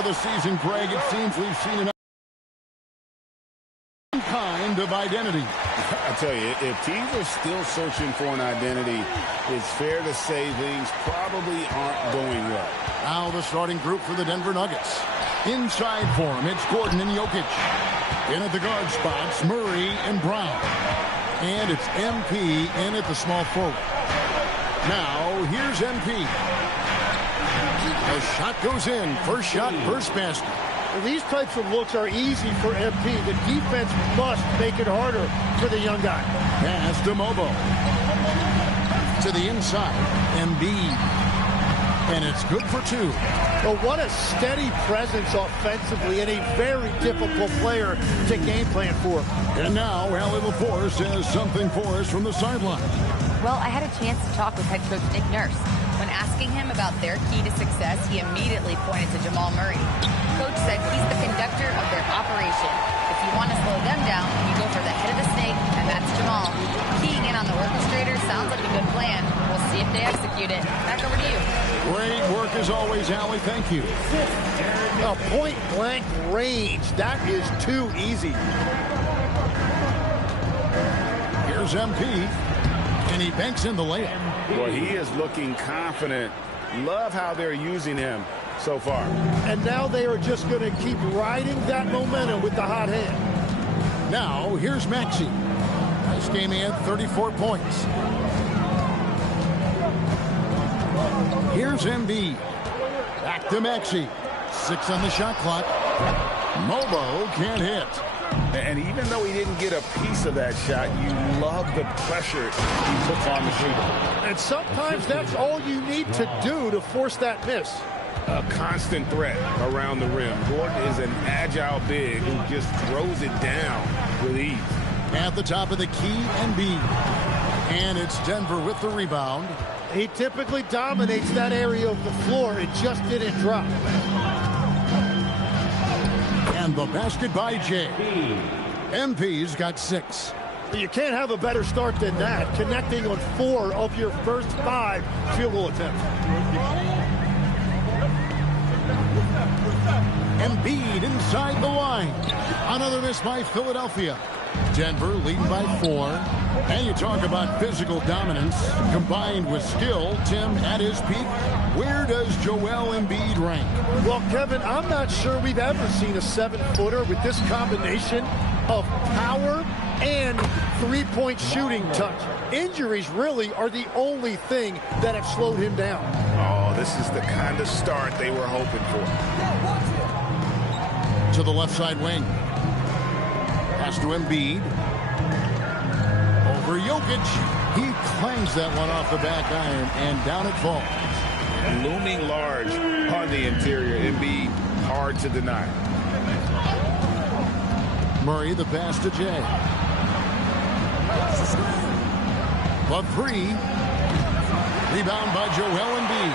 For the season, Greg, it seems we've seen enough kind of identity. I tell you, if teams are still searching for an identity, it's fair to say things probably aren't going well. Now the starting group for the Denver Nuggets. Inside for him, it's Gordon and Jokic. In at the guard spots, Murray and Brown. And it's MP in at the small forward. Now, here's MP. The shot goes in. First shot, first basket. Well, these types of looks are easy for MP. The defense must make it harder for the young guy. Pass to Mobo. To the inside, Embiid. And it's good for two. Well, what a steady presence offensively and a very difficult player to game plan for. And now, Allie LaForce has something for us from the sideline. Well, I had a chance to talk with head coach Nick Nurse. When asking him about their key to success, he immediately pointed to Jamal Murray. Coach said he's the conductor of their operation. If you want to slow them down, you go for the head of the snake, and that's Jamal. Keying in on the orchestrator sounds like a good plan. We'll see if they execute it. Back over to you. Great work as always, Allie. Thank you. A point-blank range. That is too easy. Here's MP. And he banks in the layup. Well, he is looking confident. Love how they're using him so far. And now they are just going to keep riding that momentum with the hot hand. Now, here's Maxey. This game he had 34 points. Here's Embiid. Back to Maxey. 6 on the shot clock. Mobo can't hit. And even though he didn't get a piece of that shot, you love the pressure he puts on the shooter. And sometimes that's all you need to do to force that miss. A constant threat around the rim. Gordon is an agile big who just throws it down with ease. At the top of the key, Embiid. And it's Denver with the rebound. He typically dominates that area of the floor. It just didn't drop. And the basket by Jay. MP's got 6. You can't have a better start than that, connecting on 4 of your first 5 field goal attempts. Embiid inside the line. Another miss by Philadelphia. Denver leading by 4. And you talk about physical dominance combined with skill. Tim, at his peak, where does Joel Embiid rank? Well, Kevin, I'm not sure we've ever seen a 7-footer with this combination of power and three-point shooting touch. Injuries really are the only thing that have slowed him down. Oh, this is the kind of start they were hoping for. To the left side wing. Pass to Embiid. Over Jokic. He clangs that one off the back iron, and down it falls. Looming large on the interior. Embiid, hard to deny. Murray, the pass to Jay. The 3. Rebound by Joel Embiid.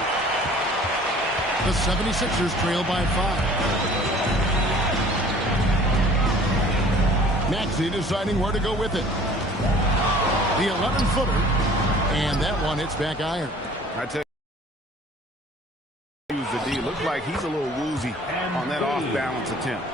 The 76ers trail by 5. Maxey deciding where to go with it. The 11-footer. And that one hits back iron. I tell you, use the D. Looked like he's a little woozy on that off-balance attempt.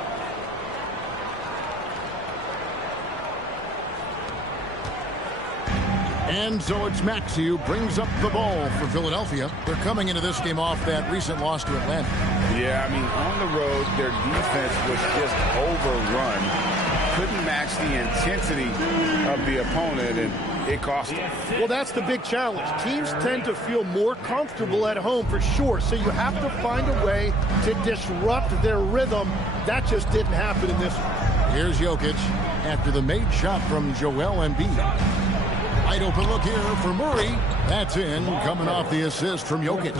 And so it's Maxey who brings up the ball for Philadelphia. They're coming into this game off that recent loss to Atlanta. Yeah, I mean, on the road, their defense was just overrun. Couldn't match the intensity of the opponent, and it cost them. Well, that's the big challenge. Teams tend to feel more comfortable at home for sure, so you have to find a way to disrupt their rhythm. That just didn't happen in this one. Here's Jokic after the made shot from Joel Embiid. Wide open look here for Murray. That's in, coming off the assist from Jokic.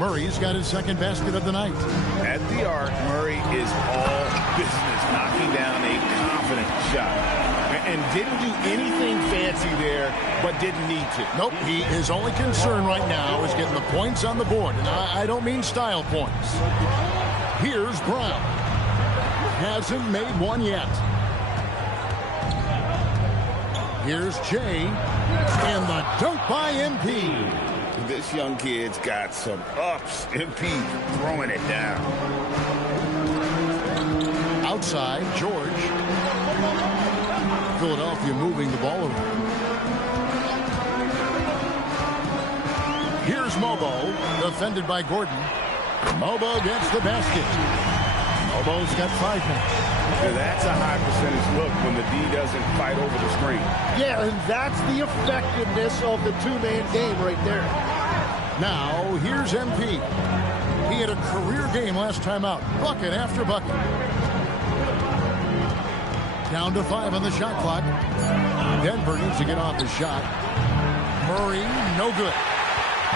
Murray's got his second basket of the night. At the arc, Murray is all business, knocking down a confident shot. And didn't do anything fancy there, but didn't need to. Nope, his only concern right now is getting the points on the board. And I don't mean style points. Here's Brown. Hasn't made one yet. Here's Jay, and the dunk by MP. This young kid's got some ups. MP throwing it down. Outside, George. Philadelphia moving the ball around. Here's Mobo, defended by Gordon. Mobo gets the basket. Mobo's got 5 minutes. That's a high percentage look when the D doesn't fight over the screen. Yeah, and that's the effectiveness of the two-man game right there. Now, here's MP. He had a career game last time out. Bucket after bucket. Down to 5 on the shot clock. Denver needs to get off his shot. Murray, no good.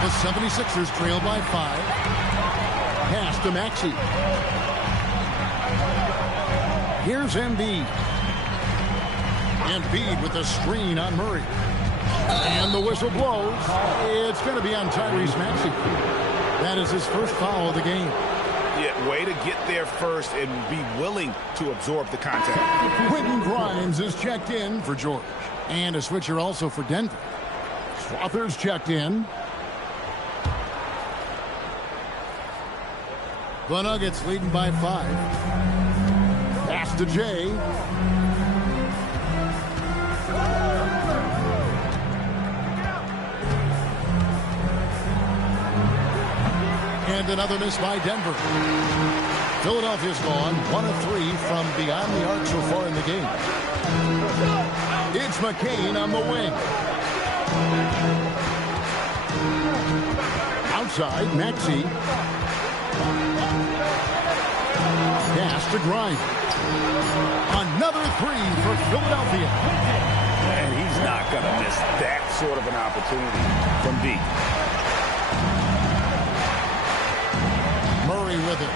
The 76ers trail by 5. Pass to Maxey. Here's Embiid. Embiid with a screen on Murray. And the whistle blows. It's going to be on Tyrese Maxey. That is his first foul of the game. Yeah, way to get there first and be willing to absorb the contact. Quentin Grimes is checked in for George. And a switcher also for Denver. Slaughter's checked in. The Nuggets leading by 5. Pass to Jay. And another miss by Denver. Philadelphia's gone 1 of 3 from beyond the arc so far in the game. It's McCain on the wing. Outside, Maxey. Pass to Grimes. Another 3 for Philadelphia. And he's not going to miss that sort of an opportunity from deep. Murray with it.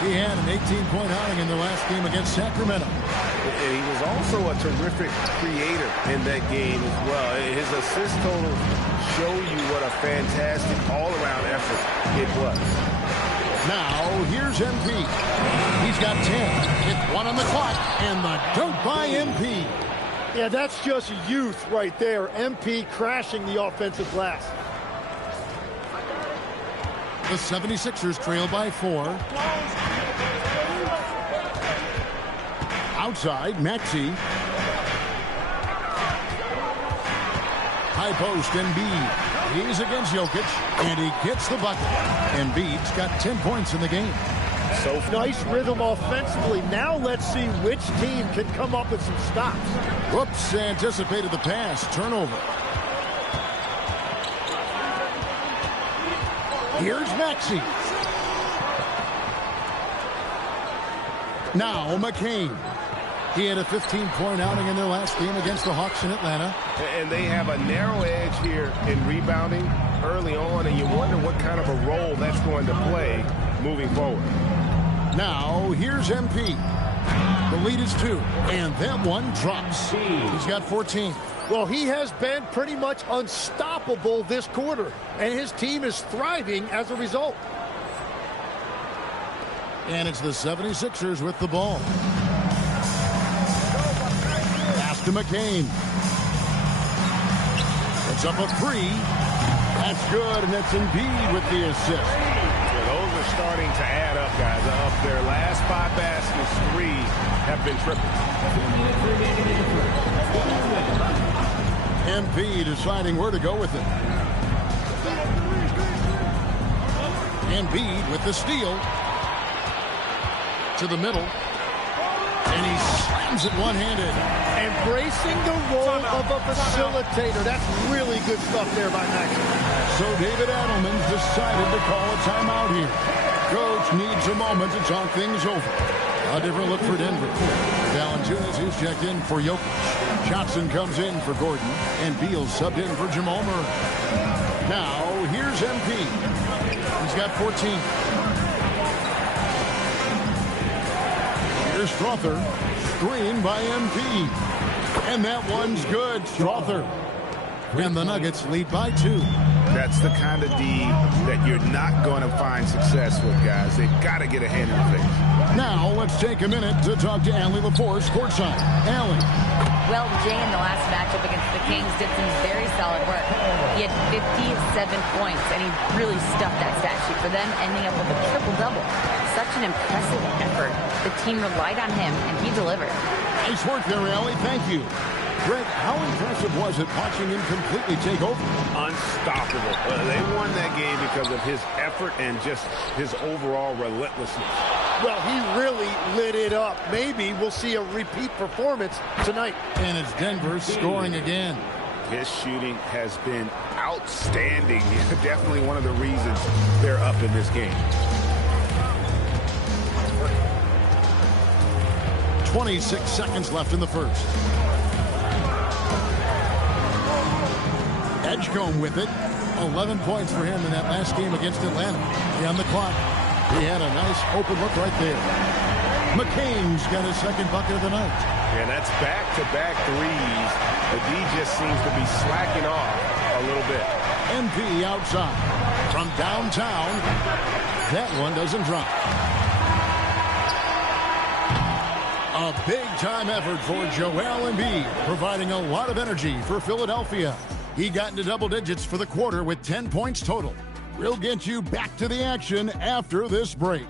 He had an 18-point outing in their last game against Sacramento. And he was also a terrific creator in that game as well. His assist total show you what a fantastic all-around effort it was. Now, here's MP. He's got 10. Hit 1 on the clock, and the dunk by MP. Yeah, that's just youth right there. MP crashing the offensive glass. The 76ers trail by 4. Outside, Maxey. High post, Embiid. He's against Jokic, and he gets the bucket. Embiid's got 10 points in the game. So nice rhythm offensively. Now let's see which team can come up with some stops. Whoops, anticipated the pass. Turnover. Here's Maxey. Now McCain. He had a 15-point outing in their last game against the Hawks in Atlanta. And they have a narrow edge here in rebounding early on, and you wonder what kind of a role that's going to play moving forward. Now, here's MP. The lead is 2, and that one drops. He's got 14. Well, he has been pretty much unstoppable this quarter, and his team is thriving as a result. And it's the 76ers with the ball. Pass to McCain. It's up a 3. That's good, and that's Embiid with the assist. Yeah, those are starting to add up, guys. Of their last 5 baskets, 3 have been triples. Embiid deciding where to go with it. Embiid with the steal. To the middle. And he slams it one-handed. Embracing the role of a facilitator. That's really good stuff there by Max. So David Adelman's decided to call a timeout here. Coach needs a moment to talk things over. A different look for Denver. Valanciunas is checked in for Jokic. Johnson comes in for Gordon. And Beal subbed in for Jamal Murray. Now, here's MP. He's got 14. Here's Strother. Screen by MP. And that one's good. Strother. And the Nuggets lead by 2. That's the kind of D that you're not going to find success with, guys. They've got to get a hand in the face. Now, let's take a minute to talk to Allie LaForce, courtside. Allie. Well, Jay in the last matchup against the Kings did some very solid work. He had 57 points, and he really stuffed that stat sheet for them, ending up with a triple-double. Such an impressive effort. The team relied on him, and he delivered. Nice work there, Allie. Thank you. Greg, how impressive was it watching him completely take over? Unstoppable. They won that game because of his effort and just his overall relentlessness. Well, he really lit it up. Maybe we'll see a repeat performance tonight. And it's Denver scoring again. His shooting has been outstanding. Definitely one of the reasons they're up in this game. 26 seconds left in the first. Edgecombe with it. 11 points for him in that last game against Atlanta. On the clock. He had a nice open look right there. McCain's got his second bucket of the night. Yeah, that's back-to-back threes. The D just seems to be slacking off a little bit. MP outside. From downtown. That one doesn't drop. A big-time effort for Joel Embiid, providing a lot of energy for Philadelphia. He got into double digits for the quarter with 10 points total. We'll get you back to the action after this break.